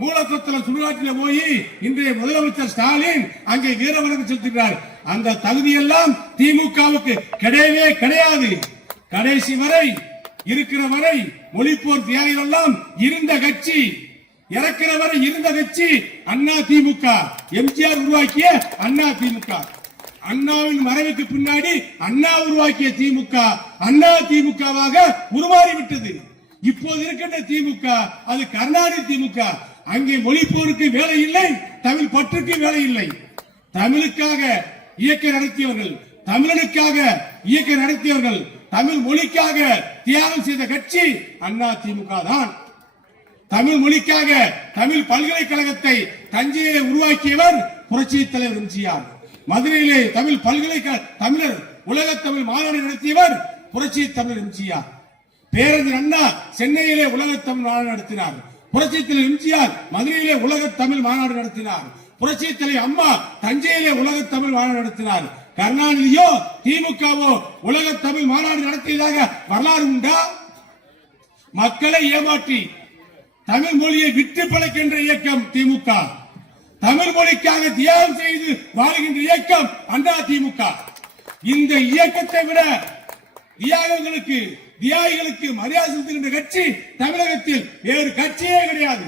மூலக்கொத்தல சுடுகாட்டில போய் இன்றைய முதலமைச்சர் ஸ்டாலின் அங்கே வீரவணக்கம் செலுத்துகிறார். அந்த தகுதியெல்லாம் திமுகவுக்கு கிடையவே கிடையாது. கடைசி வரை இருக்கிற வரை மொழிப்போர் தியாகிகள் எல்லாம் இருந்த கட்சி, இறக்கிற வரை இருந்த கட்சி அண்ணா திமுக. எம்ஜிஆர் உருவாக்கிய அண்ணா திமுக. அண்ணாவின் மறைவுக்கு பின்னாடி அண்ணா உருவாக்கிய திமுக அண்ணா திமுகவாக உருமாறிவிட்டது. இப்போது இருக்கின்ற திமுக அது கருணாநிதி திமுக. அங்கே மொழிப்போருக்கு வேலை இல்லை, தமிழ் பற்றுக்கு வேலை இல்லை. தமிழுக்காக இயக்க நடத்தியவர்கள், தமிழனுக்காக இயக்க நடத்தியவர்கள், தமிழ் மொழிக்காக தியாகம் செய்த கட்சி அண்ணா திமுக தான். தமிழ் மொழிக்காக தமிழ் பல்கலைக்கழகத்தை தஞ்சையிலே உருவாக்கியவர் புரட்சி தலைவர் எம்ஜிஆர். மதுரையிலே தமிழ் பல்கலைக்கழக தமிழர் உலக தமிழ் மாநாடு நடத்தியவர் புரட்சி தமிழர் எம்ஜிஆர். பேரறிஞர் அண்ணா சென்னையிலே உலக தமிழ் மாநாடு நடத்தினார். புரட்சி தலைவர் எம்ஜிஆர் மதுரையிலே உலக தமிழ் மாநாடு நடத்தினார். புரட்சி தலைவர் அம்மா தஞ்சையிலே உலக தமிழ் மாநாடு நடத்தினார். கருணாநிதியோ திமுகவோ உலக தமிழ் மாநாடு நடத்தியதாக வரலாறு உண்டா? மக்களை ஏமாற்றி தமிழ் மொழியை விட்டு பழக்கின்ற இயக்கம் திமுக. தமிழ் மொழிக்காக தியாகம் செய்து வாழ்கின்ற இயக்கம் அண்ணா திமுக. இந்த இயக்கத்தை விட தியாகிகளுக்கு மரியாதை செலுத்துகின்ற கட்சி தமிழகத்தில் வேறு கட்சியே கிடையாது.